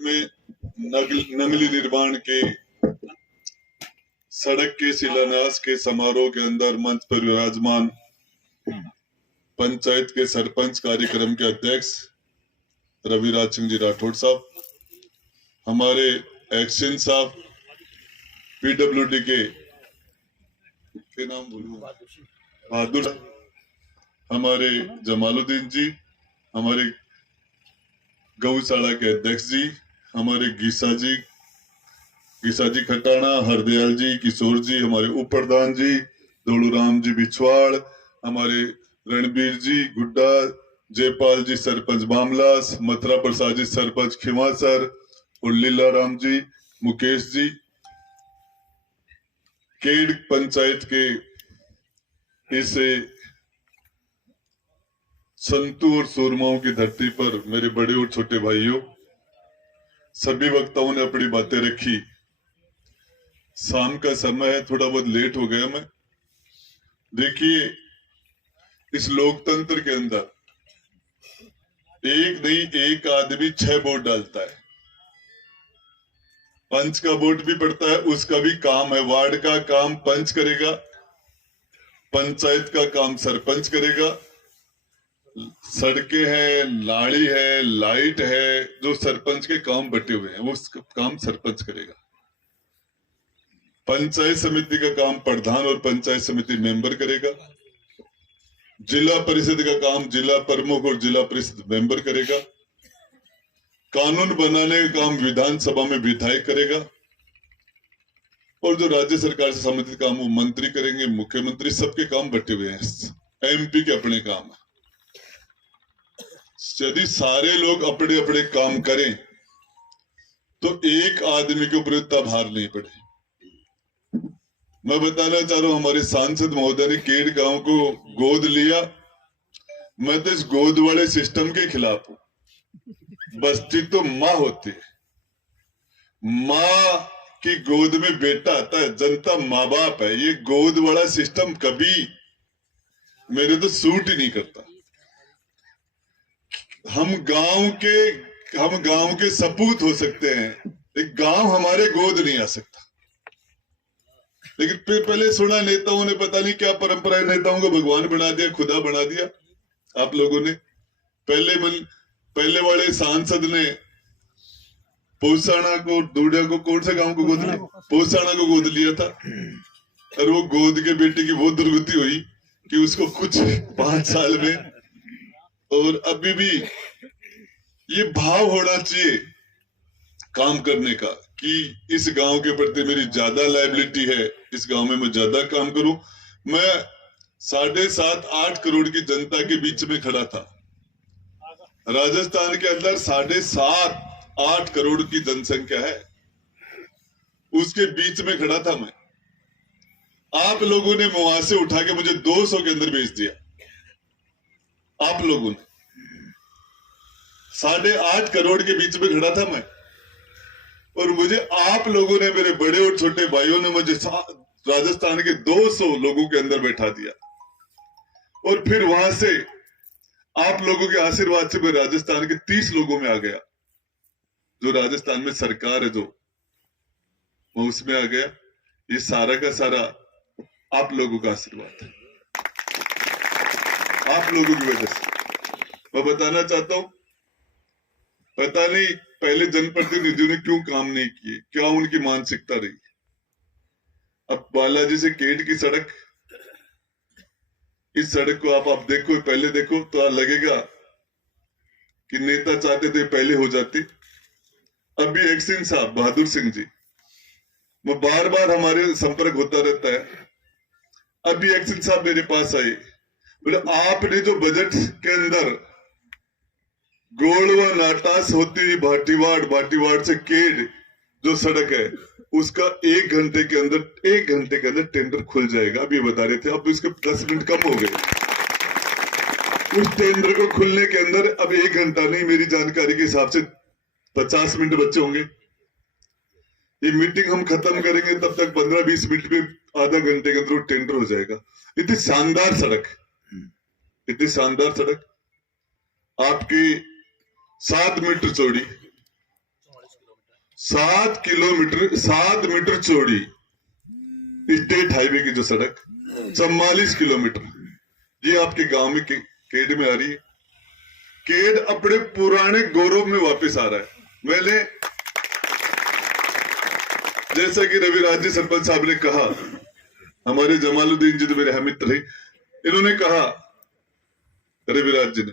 में नंगली निर्माण के सड़क के शिलान्यास के समारोह के अंदर मंच पर विराजमान पंचायत के सरपंच कार्यक्रम के अध्यक्ष रविराज सिंह जी राठौड़ साहब, हमारे एक्शन साहब, पीडब्ल्यूडी के नाम बोलूं, बहादुर, हमारे जमालुद्दीन जी, हमारे गौशाला के अध्यक्ष जी, हमारे गीसा जी खटाना, हरदयाल जी, किशोर जी, हमारे उप प्रधान जी, दौड़ूराम जी बिछवाड़, हमारे रणबीर जी गुड्डा, जयपाल जी सरपंच बामलास, मथुरा प्रसाद जी सरपंच खिवासर और लीलाराम जी, मुकेश जी, केड पंचायत के इस संतू और सूरमाओं की धरती पर मेरे बड़े और छोटे भाइयों, सभी वक्ताओं ने अपनी बातें रखी। शाम का समय है, थोड़ा बहुत लेट हो गया मैं। देखिए, इस लोकतंत्र के अंदर एक नहीं एक आदमी 6 वोट डालता है। पंच का वोट भी पड़ता है, उसका भी काम है। वार्ड का काम पंच करेगा, पंचायत का काम सरपंच करेगा, सड़कें हैं, नाली है, लाइट है, जो सरपंच के काम बटे हुए हैं वो काम सरपंच करेगा। पंचायत समिति का काम प्रधान और पंचायत समिति मेंबर करेगा। जिला परिषद का काम जिला प्रमुख और जिला परिषद मेंबर करेगा। कानून बनाने का काम विधानसभा में विधायक करेगा और जो राज्य सरकार से संबंधित काम वो मंत्री करेंगे, मुख्यमंत्री, सबके काम बटे हुए हैं। एमपी के अपने काम। यदि सारे लोग अपने अपने काम करें तो एक आदमी के ऊपर इतना भार नहीं पड़े। मैं बताना चाह रहा हूं, हमारे सांसद महोदय ने केड गांव को गोद लिया। मैं तो इस गोद वाले सिस्टम के खिलाफ हूं। बस्ती तो माँ होती है, माँ की गोद में बेटा आता है, जनता माँ बाप है। ये गोद वाला सिस्टम कभी मेरे तो सूट ही नहीं करता। हम गांव के सपूत हो सकते हैं, एक गांव हमारे गोद नहीं आ सकता। लेकिन फिर पहले सुना नेताओं ने, पता नहीं क्या परंपरा है, नेताओं को भगवान बना दिया, खुदा बना दिया आप लोगों ने। पहले वाले सांसद ने पोसाना को, दूडिया को, कौन से गांव को गोद लिया? पोसाना को गोद लिया था। और वो गोद के बेटे की वो दुर्गति हुई कि उसको कुछ 5 साल में, और अभी भी ये भाव होना चाहिए काम करने का कि इस गांव के प्रति मेरी ज्यादा लायबिलिटी है, इस गांव में मैं ज्यादा काम करूं। मैं 7.5-8 करोड़ की जनता के बीच में खड़ा था। राजस्थान के अंदर 7.5-8 करोड़ की जनसंख्या है, उसके बीच में खड़ा था मैं। आप लोगों ने वहां से उठा के मुझे 200 के अंदर भेज दिया। आप लोगों ने 8.5 करोड़ के बीच में खड़ा था मैं, और मुझे आप लोगों ने, मेरे बड़े और छोटे भाइयों ने मुझे राजस्थान के 200 लोगों के अंदर बैठा दिया। और फिर वहां से आप लोगों के आशीर्वाद से मैं राजस्थान के 30 लोगों में आ गया। जो राजस्थान में सरकार है जो, मैं उसमें आ गया। ये सारा का सारा आप लोगों का आशीर्वाद है, आप लोगों की वजह से। मैं बताना चाहता हूं, पता नहीं पहले जनप्रतिनिधियों ने क्यों काम नहीं किए, क्या उनकी मानसिकता रही। अब बालाजी से केड की सड़क, इस सड़क को आप देखो, पहले देखो तो लगेगा कि नेता चाहते थे पहले हो जाती। अभी एक्शन साहब बहादुर सिंह जी, वो बार बार हमारे संपर्क होता रहता है। अभी एक्शन साहब मेरे पास आए, बोले आपने जो बजट के अंदर गोलवा नाटास होती हुई भाटीवाड़ से केड जो सड़क है, उसका 1 घंटे के अंदर टेंडर खुल जाएगा। अभी बता रहे थे, अब इसके 10 मिनट कम हो गए। उस टेंडर को खुलने के अंदर अब 1 घंटा नहीं, मेरी जानकारी के हिसाब से 50 मिनट बचे होंगे। ये मीटिंग हम खत्म करेंगे तब तक 15-20 मिनट में, आधा घंटे के अंदर वो टेंडर हो जाएगा। इतनी शानदार सड़क, आपकी 7 मीटर चौड़ी, 7 मीटर चौड़ी स्टेट हाईवे की जो सड़क 44 किलोमीटर, ये आपके गांव में केड में आ रही है। केड अपने पुराने गौरव में वापस आ रहा है। मैंने जैसा कि रविराज जी सरपंच साहब ने कहा, हमारे जमालुद्दीन जी तो मेरे हम मित्र हैं, इन्होंने कहा रविराज जी ने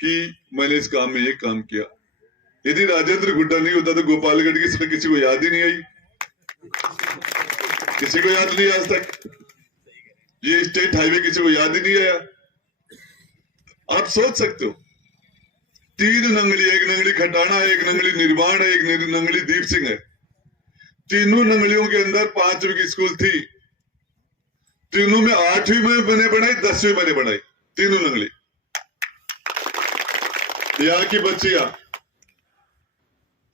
कि मैंने इस काम में ये काम किया। यदि राजेंद्र गुड्डा नहीं होता तो गोपालगढ़ की सड़क किसी को याद ही नहीं आई, किसी को याद नहीं आज तक। ये स्टेट हाईवे किसी को याद ही नहीं आया। आप सोच सकते हो, 3 नंगली, एक नंगली खटाना है, एक नंगली निर्वाण है, एक नंगली दीप सिंह है। तीनों नंगलियों के अंदर 5वीं की स्कूल थी। तीनों में 8वीं में मैंने बनाई, 10वीं मैंने बनाई, तीनों नंगली। यहाँ की बच्चियां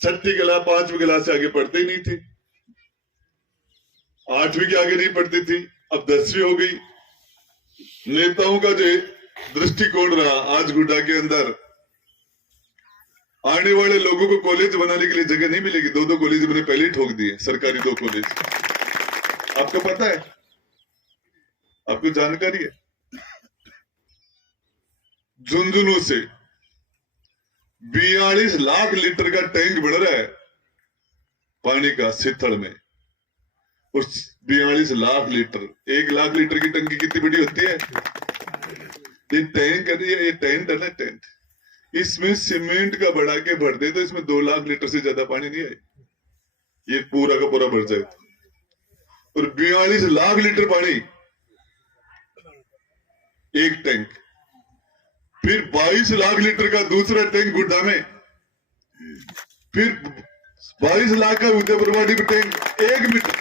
6ठी क्लास 5वीं क्लास से आगे पढ़ते ही नहीं थी, 8वीं के आगे नहीं पढ़ती थी, अब 10वीं हो गई। नेताओं का जो दृष्टिकोण रहा, आज गुड्डा के अंदर आने वाले लोगों को कॉलेज बनाने के लिए जगह नहीं मिलेगी। 2 कॉलेज मैंने पहले ही ठोक दिए, सरकारी 2 कॉलेज। आपको पता है, आपको जानकारी है, झुंझुनू से 42 लाख लीटर का टैंक बढ़ रहा है पानी का सिथड़ में। उस 42 लाख लीटर, 1 लाख लीटर की टंकी कितनी बड़ी होती है? ये टैंक है, ये टेंट है ना, टेंट। इसमें सीमेंट का बढ़ा के भर दे तो इसमें 2 लाख लीटर से ज्यादा पानी नहीं आए, ये पूरा का पूरा भर जाए। और 42 लाख लीटर पानी एक टैंक, फिर 22 लाख लीटर का दूसरा टैंक गुड्डा में, फिर 22 लाख का उदयपुरवाड़ी में टैंक। 1 मीटर,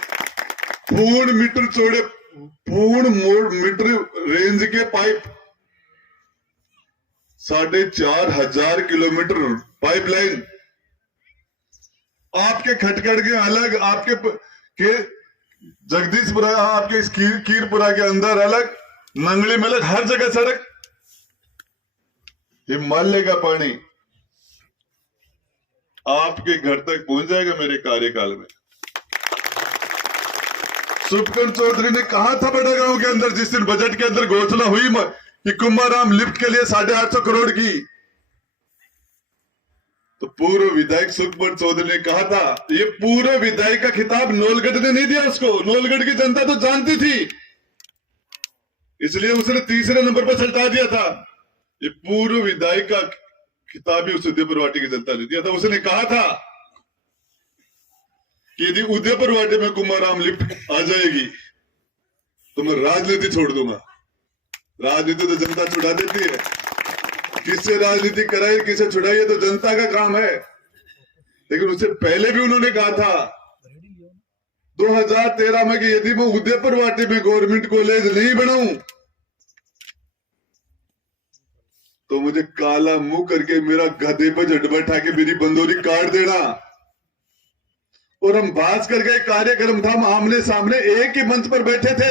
पूर्ण मीटर चौड़े, पूर्ण मीटर रेंज के पाइप, 4,500 किलोमीटर पाइपलाइन। आपके खटखड़ के अलग, आपके जगदीशपुरा, आपके कीरपुरा के अंदर अलग, नंगली में अलग, हर जगह सड़क। हिमालय का पानी आपके घर तक पहुंच जाएगा मेरे कार्यकाल में। सुखकंद चौधरी ने कहा था बड़ा गांव के अंदर, जिस दिन बजट के अंदर घोषणा हुई कि कुंभाराम लिफ्ट के लिए 850 करोड़ की, तो पूर्व विधायक सुखकंद चौधरी ने कहा था, ये पूर्व विधायक का खिताब नौलगढ़ ने नहीं दिया उसको, नौलगढ़ की जनता तो जानती थी, इसलिए उसने तीसरे नंबर पर सल्टा दिया था। ये पूर्व विधायक का खिताब ही उस उदयपुरवाटी की जनता ने दिया था। उसने कहा था कि यदि उदयपुरवाटी में कुंभाराम लिफ्ट आ जाएगी तो मैं राजनीति छोड़ दूंगा। राजनीति तो जनता छुड़ा देती है, किससे राजनीति कराई, किसे छुड़ाई, तो जनता का काम है। लेकिन उससे पहले भी उन्होंने कहा था 2013 में कि यदि मैं उदयपुरवाटी में गवर्नमेंट कॉलेज नहीं बनाऊं तो मुझे काला मुंह करके मेरा गधे पर जड़ बैठा के मेरी बंदोरी काट देना। और हम बात करके कार्यक्रम था, हम आमने सामने एक ही मंच पर बैठे थे।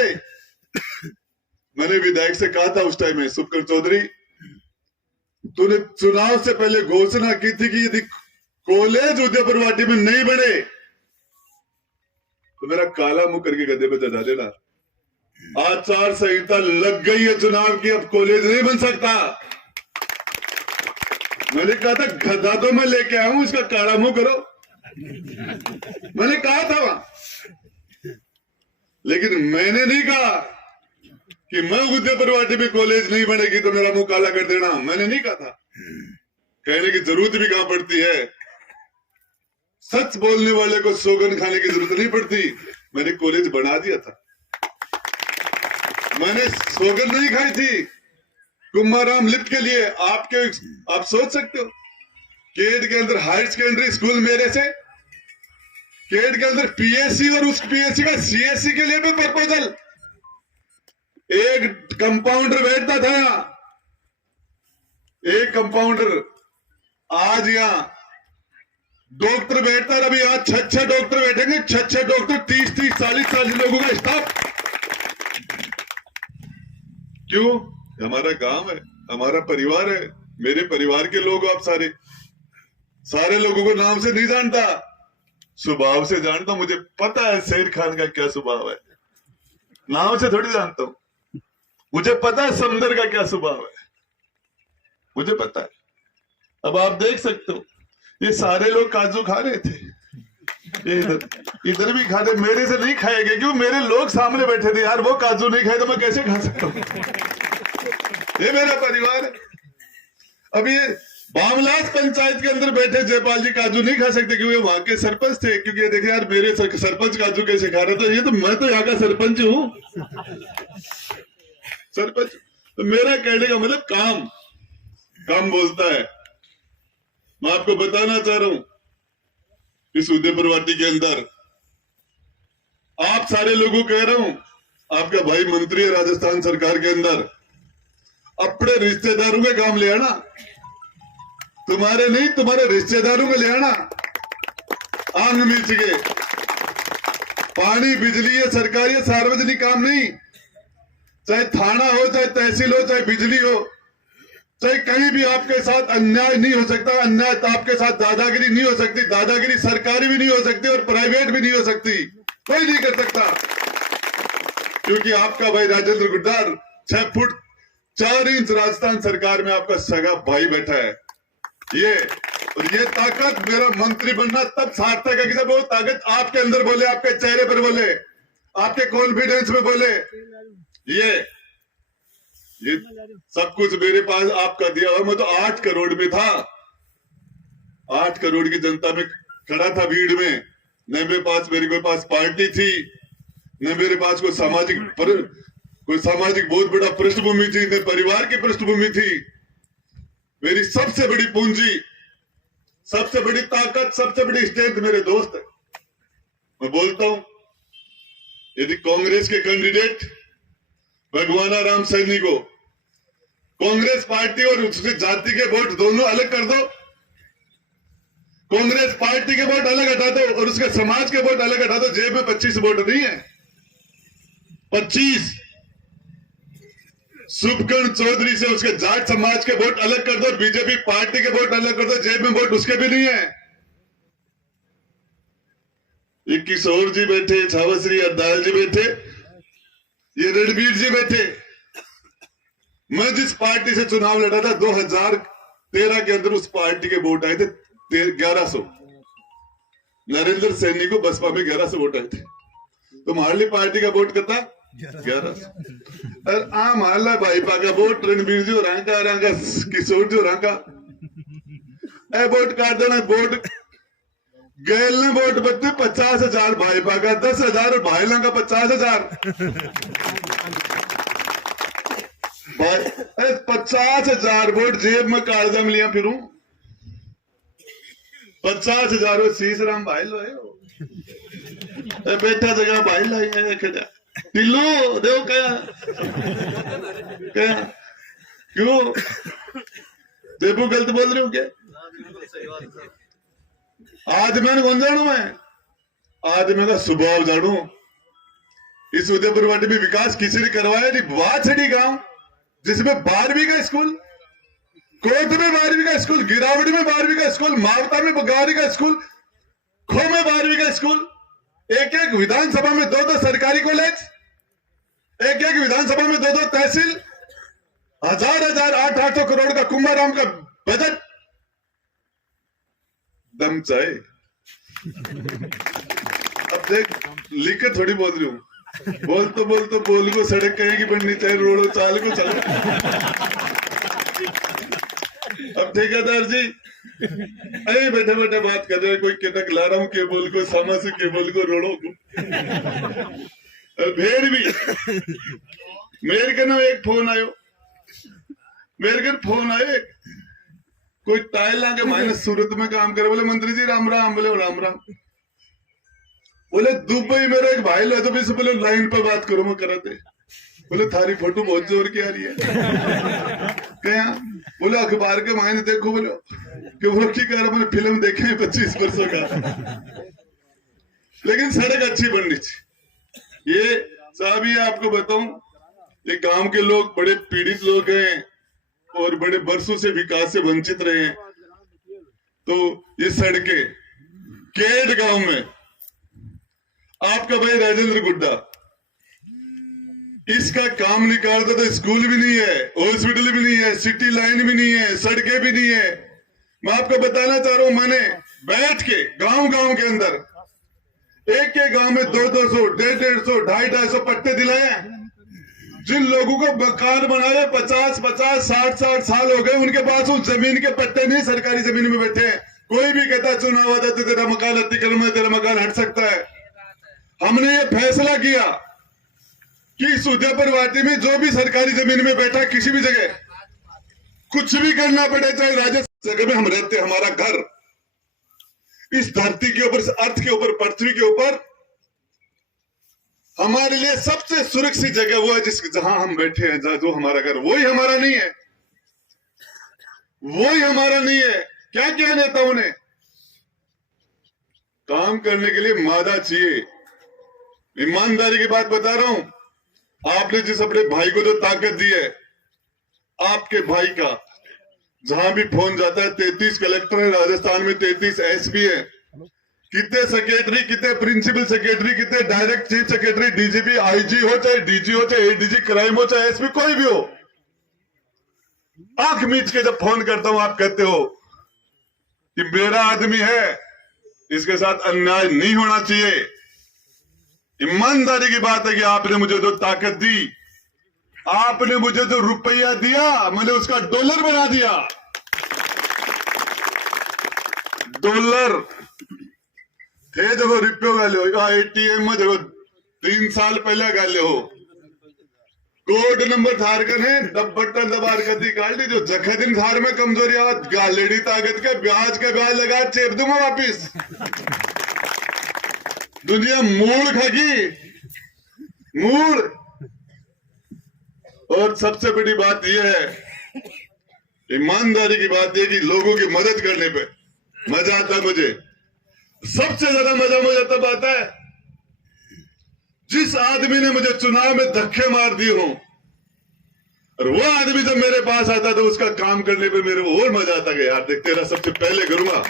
मैंने विधायक से कहा था उस टाइम में, सुखकंद चौधरी, तूने चुनाव से पहले घोषणा की थी कि यदि कॉलेज उदयपुरवाटी में नहीं बने तो मेरा काला मुंह करके गधे पे चढ़ा देना। आचार संहिता लग गई है चुनाव की, अब कॉलेज नहीं बन सकता। मैंने कहा था गधा तो मैं लेके आया हूं, इसका काला मुंह करो, मैंने कहा था वहां। लेकिन मैंने नहीं कहा कि मैं उदयपुरवाटी में कॉलेज नहीं बनेगी तो मेरा मुंह काला कर देना, मैंने नहीं कहा था। कहने की जरूरत भी कहां पड़ती है, सच बोलने वाले को सौगन खाने की जरूरत नहीं पड़ती। मैंने कॉलेज बना दिया था, मैंने सौगन नहीं खाई थी कुंभाराम लिफ्ट के लिए। आप सोच सकते हो, केड के अंदर हायर सेकेंडरी स्कूल मेरे से, केड के अंदर पीएससी और उस पीएससी का सीएससी के लिए भी प्रपोजल, एक कंपाउंडर बैठता था यहां, एक कंपाउंडर, आज यहां डॉक्टर बैठता है। अभी आज 6 डॉक्टर बैठेंगे, 6 डॉक्टर, 30 40 लोगों का स्टाफ। क्यों? हमारा गांव है, हमारा परिवार है, मेरे परिवार के लोग आप सारे। सारे लोगों को नाम से नहीं जानता, स्वभाव से जानता हूं। मुझे पता है शेर खान का क्या स्वभाव है, नाम से थोड़ी जानता हूं। मुझे पता है समंदर का क्या स्वभाव है, मुझे पता है। अब आप देख सकते हो, ये सारे लोग काजू खा रहे थे, ये इधर भी खा रहे, मेरे से नहीं खाएंगे क्यों? मेरे लोग सामने बैठे थे यार, वो काजू नहीं खाए तो मैं कैसे खा सकता हूँ? ये मेरा परिवार है। अब ये बामलास पंचायत के अंदर बैठे जयपाल जी काजू नहीं खा सकते क्योंकि वहां के सरपंच थे, क्योंकि देखे यार मेरे सरपंच काजू कैसे खा रहे थे, ये तो मैं तो यहाँ का सरपंच हूँ, सरपंच। तो मेरा कहने का मतलब काम काम बोलता है। मैं आपको बताना चाह रहा हूं, इस उदयपुर वाटी के अंदर आप सारे लोगों कह रहा हूं, आपका भाई मंत्री है राजस्थान सरकार के अंदर, अपने रिश्तेदारों के काम ले आना, तुम्हारे नहीं, तुम्हारे रिश्तेदारों में ले आना। आंग मिर्च के पानी बिजली ये सरकारी है, सार्वजनिक काम नहीं। चाहे थाना हो, चाहे तहसील हो, चाहे बिजली हो, चाहे कहीं भी आपके साथ अन्याय नहीं हो सकता। अन्याय तो आपके साथ दादागिरी नहीं हो सकती, दादागिरी सरकारी भी नहीं हो सकती और प्राइवेट भी नहीं हो सकती, कोई नहीं कर सकता। क्योंकि आपका भाई राजेंद्र गुड्डार 6 फुट 4 इंच राजस्थान सरकार में आपका सगा भाई बैठा है। ये और ये ताकत, मेरा मंत्री बनना तब सार्थक है कि जब वो ताकत आपके अंदर बोले, आपके चेहरे पर बोले, आपके कॉन्फिडेंस में बोले। ये सब कुछ मेरे पास आपका दिया हुआ। मैं तो 8 करोड़ में था, 8 करोड़ की जनता में खड़ा था भीड़ में। न मेरे पास पार्टी थी, न मेरे पास कोई सामाजिक बहुत बड़ा पृष्ठभूमि थी, न परिवार की पृष्ठभूमि थी। मेरी सबसे बड़ी पूंजी, सबसे बड़ी ताकत, सबसे बड़ी स्ट्रेंथ मेरे दोस्त है। मैं बोलता हूं, यदि कांग्रेस के कैंडिडेट भगवाना राम सैनी को कांग्रेस पार्टी और उसकी जाति के वोट दोनों अलग कर दो, कांग्रेस पार्टी के वोट अलग हटा दो और उसके समाज के वोट अलग हटा दो, जेब में 25 वोट नहीं है, 25। शुभकर्ण चौधरी से उसके जाट समाज के वोट अलग कर दो, बीजेपी पार्टी के वोट अलग कर दो, जेब में वोट उसके भी नहीं है। ये किशोर जी बैठे, छावश्री अरदाल जी बैठे, ये रणबीर जी बैठे। मैं जिस पार्टी से चुनाव लड़ा था 2013 के अंदर, उस पार्टी के वोट आए थे 1100। नरेंद्र सैनी को बसपा में 1100 वोट आए थे। तो मारली पार्टी का वोट कितना? 1100। और आम हाल भाईपा का वोट रणबीर जी रांका किशोर जी रांका ए वोट काट देना। वोट गैल ने वोट बदले 50,000 भाईपा का, 10,000 और भाईला का 50,000। 50,000 वोट जेब में कालदम लिया फिरूं। 50,000 शीश राम भाई लो बैठा जगह भाई लाई टिल्लू देखो क्या क्यों देबू गलत बोल रही हूँ क्या? आज मैंने कौन जानू, मैं आज मेरा स्वभाव जानू। इस उदयपुर वाटी में विकास किसी ने करवाया नहीं। वाछड़ी गांव जिसमें 12वीं का स्कूल, कोट में 12वीं का स्कूल, गिरावड़ी में 12वीं का स्कूल, मावता में 12वीं का स्कूल, खो में 12वीं का स्कूल, एक विधानसभा में 2 सरकारी कॉलेज, एक विधानसभा में 2 तहसील, 1000 800 करोड़ का कुंभाराम का बजट। दम चाहे अब देख, लिख के थोड़ी बोल रही हूं, बोल तो बोल को सड़क कहेगी बननी चाहिए, रोडो चाल को चलो। अब ठेकेदार जी अरे बैठे बैठे बात कर रहे, कोई केटक ला रहा हूं के बोल को सामा से के बोल को रोड़ो को। और फिर भी मेरे के ना एक फोन आयो, मेरे के फोन आए, कोई टाइल लाके माइनस सूरत में काम करे, बोले मंत्री जी राम राम। बोले राम राम। बोले दुबई मेरा एक भाई लो, तो भी बोले लाइन पर बात करो, मैं करते। बोले थारी फोटो बहुत जोर की आ रही है क्या? बोले अखबार के मायने देखो, बोले कि वो की कह रहा, मैंने फिल्म देखे हैं 25 वर्षों का, लेकिन सड़क अच्छी बननी चाहिए। ये साहब ये आपको बताऊं, ये गांव के लोग बड़े पीड़ित लोग हैं और बड़े वर्षों से विकास से वंचित रहे हैं। तो ये सड़कें केड गांव में आपका भाई राजेंद्र गुड्डा इसका काम नहीं करता तो स्कूल भी नहीं है, हॉस्पिटल भी नहीं है, सिटी लाइन भी नहीं है, सड़कें भी नहीं है। मैं आपको बताना चाह रहा हूं, मैंने बैठ के गांव गांव के अंदर एक एक गांव में 200, 150, 250 पट्टे दिलाए। जिन लोगों को मकान बनाए 50, 60 साल हो गए, उनके पास उस जमीन के पट्टे नहीं, सरकारी जमीन में बैठे हैं। कोई भी कहता चुनाव आता तो तेरा मकान अतिक्रमण में, तेरा मकान हट सकता है। हमने ये फैसला किया कि इस उदयपुर वाटी में जो भी सरकारी जमीन में बैठा, किसी भी जगह कुछ भी करना पड़े, चाहे राजस्थान जगह में हम रहते, हमारा घर इस धरती के ऊपर, अर्थ के ऊपर, पृथ्वी के ऊपर हमारे लिए सबसे सुरक्षित जगह वो है जहां हम बैठे हैं, जो हमारा घर, वही हमारा नहीं है, वही हमारा नहीं है। क्या क्या नेताओं ने काम करने के लिए मादा चाहिए। ईमानदारी की बात बता रहा हूं, आपने जिस अपने भाई को जो ताकत दी है, आपके भाई का जहां भी फोन जाता है, 33 कलेक्टर है राजस्थान में, 33 एसपी है, कितने सेक्रेटरी, कितने प्रिंसिपल सेक्रेटरी, कितने direct chief secretary, DGP, IG हो, चाहे डीजी हो, चाहे एडीजी क्राइम हो, चाहे एसपी, कोई भी हो, आंख मीच के जब फोन करता हूं, आप कहते हो कि मेरा आदमी है, इसके साथ अन्याय नहीं होना चाहिए। ईमानदारी की बात है कि आपने मुझे जो ताकत दी, आपने मुझे जो रुपया दिया, मैंने उसका डॉलर बना दिया। डॉलर थे जो रुपयो गाले हो, एटीएम में जो 3 साल पहले गाले हो, कोड नंबर थार कने दब बटन दबार कर दी काट दी, जो जखे दिन थार में कमजोरी आवाज गालेडी ताकत के ब्याज लगा चेप दूंगा वापिस। दुनिया मूड खागी, मूड। और सबसे बड़ी बात यह है, ईमानदारी की बात यह कि लोगों की मदद करने पे मजा आता है। मुझे सबसे ज्यादा मजा मुझे तब आता है जिस आदमी ने मुझे चुनाव में धक्के मार दिए हो, और वो आदमी जब मेरे पास आता तो उसका काम करने पे मेरे को और मजा आता कि यार देख, तेरा सबसे पहले करूंगा।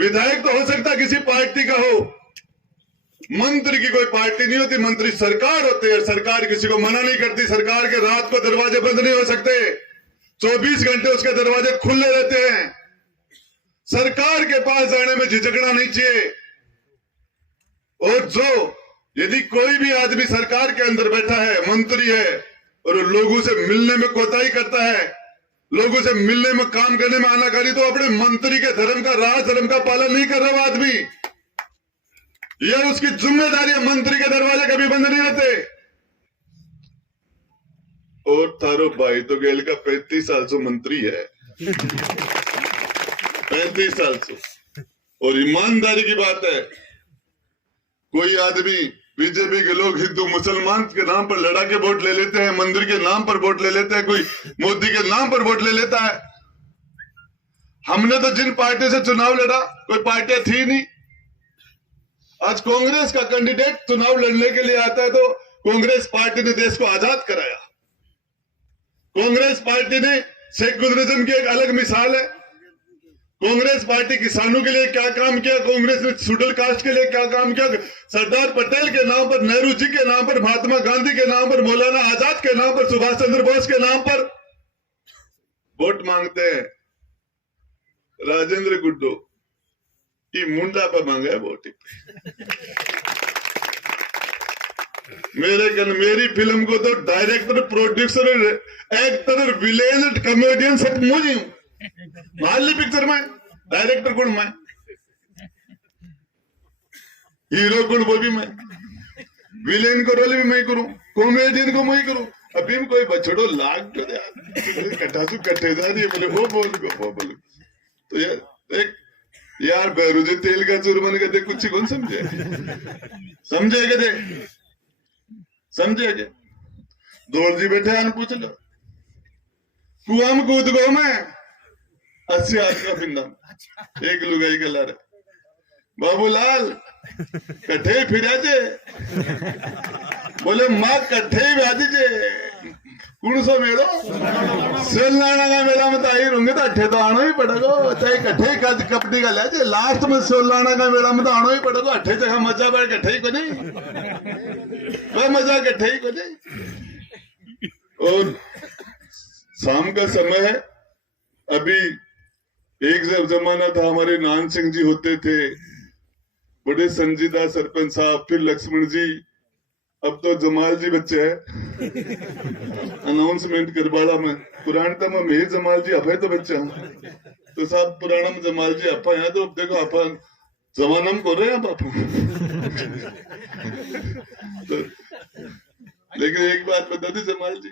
विधायक तो हो सकता किसी पार्टी का हो, मंत्री की कोई पार्टी नहीं होती, मंत्री सरकार होते हैं। सरकार किसी को मना नहीं करती, सरकार के रात को दरवाजे बंद नहीं हो सकते, 24 घंटे उसके दरवाजे खुले रहते हैं। सरकार के पास जाने में झिझकना नहीं चाहिए। और जो यदि कोई भी आदमी सरकार के अंदर बैठा है, मंत्री है, और लोगों से मिलने में कोताही करता है, लोगों से मिलने में, काम करने में आनाकानी, तो अपने मंत्री के धर्म का, राज धर्म का पालन नहीं कर रहा आदमी। यह उसकी जिम्मेदारी है। मंत्री के दरवाजे कभी बंद नहीं रहते। और तारो भाई तो गेल का 35 साल से मंत्री है, 35 साल से। और ईमानदारी की बात है, कोई आदमी, बीजेपी के लोग हिंदू मुसलमान के नाम पर लड़ा के वोट ले लेते हैं, मंदिर के नाम पर वोट ले लेते हैं, कोई मोदी के नाम पर वोट ले लेता है। हमने तो जिन पार्टी से चुनाव लड़ा, कोई पार्टियां थी नहीं। आज कांग्रेस का कैंडिडेट चुनाव लड़ने के लिए आता है तो कांग्रेस पार्टी ने देश को आजाद कराया। कांग्रेस पार्टी ने सेक्युलरिज्म की एक अलग मिसाल है। कांग्रेस पार्टी किसानों के लिए क्या काम किया, कांग्रेस ने शेड्यूल कास्ट के लिए क्या काम किया, सरदार पटेल के नाम पर, नेहरू जी के नाम पर, महात्मा गांधी के नाम पर, मौलाना आजाद के नाम पर, सुभाष चंद्र बोस के नाम पर वोट मांगते हैं। राजेंद्र गुड्डो की मुंडा पर मांगा है वोट। मेरी फिल्म को तो director, producer, actor, villain, comedian सब मुझे हूं। माली पिक्चर में डायरेक्टर कौन? मैं। हीरो कौन? वो भी मैं। विलेन को रोल भी मैं करूं, कॉमेडियन को मैं करूं। अभी भी कोई बछड़ो लाग कट्ठे जा रही है, बोले वो बोल। तो यार बैरूजी तेल का चूरमा नहीं करते, कुछ कौन समझे? समझे क्या? दौड़ जी बैठे आन पूछ लो। कुआं में कूद गो मैं 80 हाथ का पिंडा, एक लुगाई का लारा, बाबूलाल कट्ठे फिरा जे, बोले माँ कट्ठे ही ब्याजी जे। कौन सो मेड़ो सोलाना का मेला में तो आई रहूंगे तो अट्ठे तो आना ही पड़ेगा, चाहे इकट्ठे ही कपटी का ले लास्ट में सोलाना का मेला में तो आना ही पड़ेगा। अट्ठे जगह मजा बैठ इकट्ठे ही को नहीं, वह मजा इकट्ठे ही को नहीं। और शाम का समय है, अभी एक जमाना था हमारे नान सिंह जी होते थे, बड़े संजीदा सरपंच साहब, फिर लक्ष्मण जी, अब तो जमाल जी बच्चे है। अनाउंसमेंट करवाड़ा में पुराने में मेरे जमाल जी अफे तो बच्चे हैं, तो साहब पुराना में जमाल जी अफा है, तो देखो अफा जमाना में कर रहे हैं आप। तो लेकिन एक बात बता दी जमाल जी,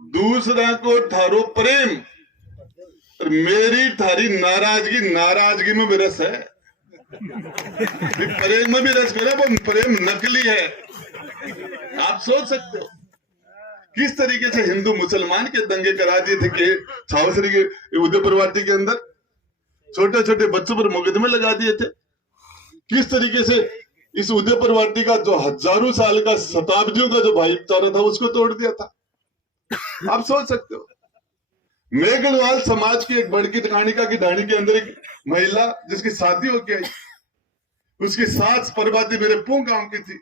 दूसरा को थारो प्रेम और मेरी थारी नाराजगी, नाराजगी में भी रस है, प्रेम में भी रस मेरा, वो प्रेम नकली है। आप सोच सकते हो किस तरीके से हिंदू मुसलमान के दंगे करा दिए थे कि छावसरी के उदयपुर वाटी के अंदर छोटे छोटे बच्चों पर मुकदमे लगा दिए थे। किस तरीके से इस उदयपुर वाटी का जो हजारों साल का, शताब्दियों का जो भाईचारा था उसको तोड़ दिया था। आप सोच सकते हो। मेघनवाल समाज की एक बड़की कहानिका की ढाणी के अंदर एक महिला जिसकी शादी हो गई, उसकी सास परबाती मेरे पूंग गांव की थी,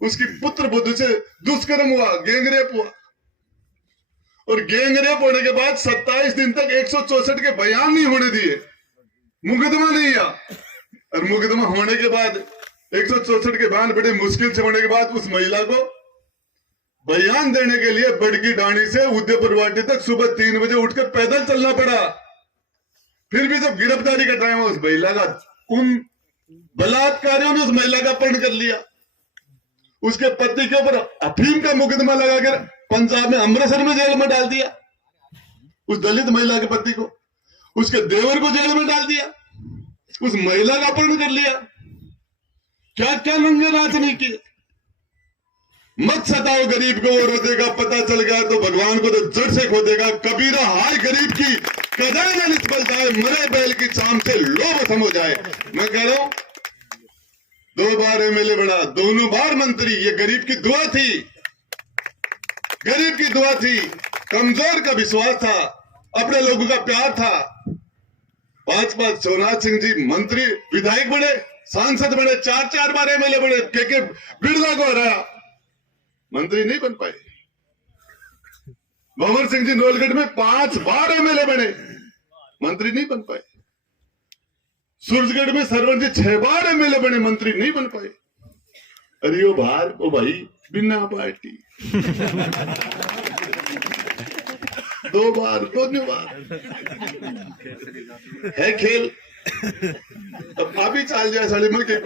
उसकी पुत्र बुद्ध से दुष्कर्म हुआ, गैंगरेप हुआ, और गैंगरेप होने के बाद 27 दिन तक 164 के बयान नहीं होने दिए, मुकदमा नहीं आया, और मुकदमा होने के बाद 164 के बयान बड़े मुश्किल से होने के बाद उस महिला को बयान देने के लिए बड़की डाणी से उदयपुर वाटी तक सुबह 3 बजे उठकर पैदल चलना पड़ा। फिर भी जब गिरफ्तारी का टाइम उस महिला का, उन बलात्कारियों ने उस महिला का अपहरण कर लिया, उसके पति के ऊपर अफीम का मुकदमा लगाकर पंजाब में अमृतसर में जेल में डाल दिया, उस दलित महिला के पति को, उसके देवर को जेल में डाल दिया, उस महिला का अपहरण कर लिया। क्या क्या नंगे राज नहीं किए। मत सताओ गरीब को, वो रोजेगा, पता चल गया तो भगवान को तो जड़ से खोदेगा। कबीरा हाय गरीब की कदा न निष्फल जाए, मरे बैल की चाम से लोभ सम हो जाए। मैं कह रहा हूं 2 बार एमएलए बना, दोनों बार मंत्री, ये गरीब की दुआ थी, गरीब की दुआ थी, कमजोर का विश्वास था, अपने लोगों का प्यार था। 5 सोमनाथ सिंह जी मंत्री विधायक बने, सांसद बने, 4 बार एमएलए बने, के बिरला को हराया, मंत्री नहीं बन पाए। भंवर सिंह जी नोलगढ़ में 5 बार एमएलए बने, मंत्री नहीं बन पाए। सूरजगढ़ में सरवन जी 6 बार एमएलए बने, मंत्री नहीं बन पाए। अरे ओ बाहर ओ भाई बिना पार्टी 2 बार, दोनों बार है खेल। अब अभी चाल जाए साड़ी मल के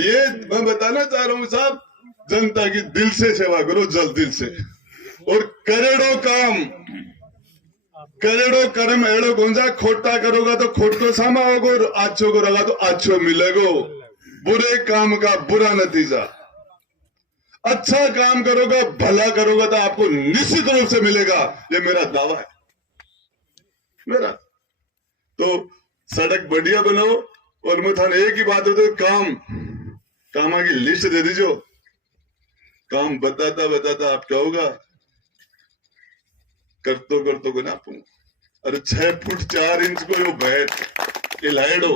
ये मैं बताना चाह रहा हूं साहब, जनता की दिल से सेवा करो, जल दिल से, और करोड़ों काम, करोड़ों कर्म एड़ो गुंजा, खोटा करोगा तो खोटो सामा होगा, और अच्छो को रगा तो अच्छो मिलेगो। बुरे काम का बुरा नतीजा, अच्छा काम करोगा, भला करोगा तो आपको निश्चित रूप से मिलेगा, ये मेरा दावा है मेरा। तो सड़क बढ़िया बनाओ, और मैं थाने एक ही बात होती है, कामा की लिस्ट दे दीजिए, काम बताता बताता आप क्या होगा, करतो को ना पूछ। अरे 6 फुट 4 इंच को यो बैठ इलायडो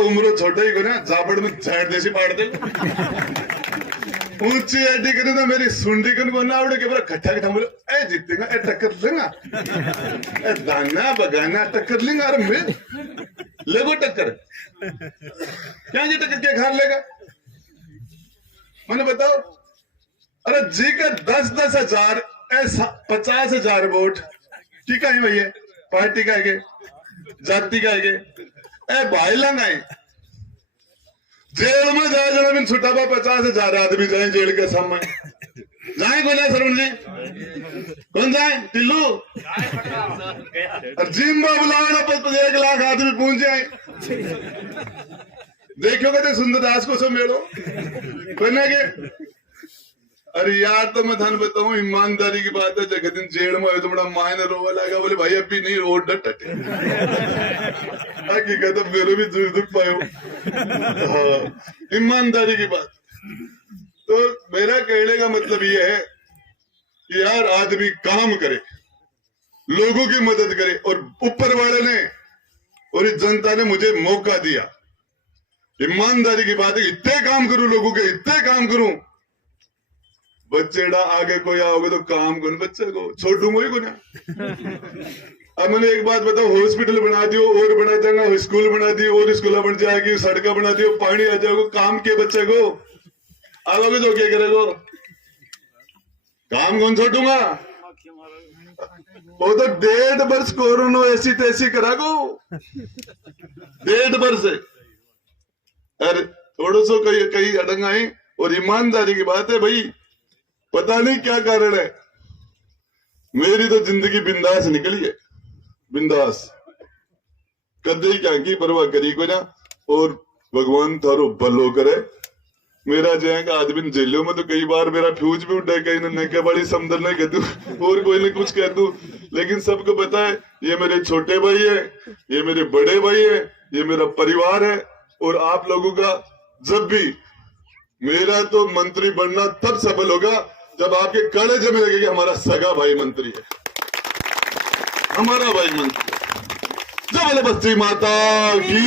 उम्र छोटे ही को ना, जाबड़ में झाड़ देसी पाड़ दे, ऊंची एडी करे ना मेरी सुंडी को ना आवड़े के बरा खट्टा खट्टा बोले, ए जीतेगा, ए टक्कर लेगा, ए दाना बगाना टक्कर लेगा, अरे मैं लगो टक्कर, क्या ये टक्कर के खार लेगा, मैंने बताओ। अरे जी का 10-10 हजार, 50,000 वोट, ठीक है भैया, पार्टी का है, जाति का है, ए भाई लंगाए जेल में जाए जरा बिन छुटा 50,000 आदमी जाए जेल के सामने, जाए कौन है सरवण जी, कौन जाए टिल्लू, और जिम्बा बुलाना पर 1 लाख आदमी पहुंच जाए। देखो कहते सुंदरदास को सब मेड़ो कोई ना के, अरे यार तो मैं थान बताऊं ईमानदारी की बात है, जगह दिन जेल में तो बड़ा मायने रोवा लगा, बोले भाई अभी नहीं रो डट हकीकत मेरे भी दुख पायो। हाँ, ईमानदारी की बात। तो मेरा कहने का मतलब ये है कि यार आदमी काम करे, लोगों की मदद करे, और ऊपर वाले ने और इस जनता ने मुझे मौका दिया। ईमानदारी की बात है, इतने काम करूं लोगों के, इतने काम करूं। बच्चेड़ा आगे कोई आओगे तो काम करो, बच्चे को छोड़ूंगा ही को ना। अब मैंने एक बात बताओ, हॉस्पिटल बना दियो और बना जाएगा, स्कूल बना दियो और स्कूल बन जाएगी, सड़क बना दियो, पानी आ जाएगा, काम के बच्चे को आओगे तो क्या करेगो? काम कौन छोड़ूंगा? वो तो 1.5 वर्ष कोरोना ऐसी तैसी करागो, 1.5 वर्ष। अरे थोड़ा सो कई अड़ंगाई। और ईमानदारी की बात है भाई, पता नहीं क्या कारण है, मेरी तो जिंदगी बिंदास निकली है, बिंदास, कदे ही क्या की परवाह करी को ना। और भगवान थारो भलो करे। मेरा जैक आदमी जेलों में तो कई बार मेरा फ्यूज भी उठा, कहीं न क्या बड़ी समदर नहीं कह दूं और कोई नहीं कुछ कह दूं, लेकिन सबको पता है ये मेरे छोटे भाई है, ये मेरे बड़े भाई है, ये मेरा परिवार है। और आप लोगों का जब भी, मेरा तो मंत्री बनना तब सफल होगा जब आपके कड़े जमे लगे कि हमारा सगा भाई मंत्री है, हमारा भाई मंत्री। जय बस्ती माता की।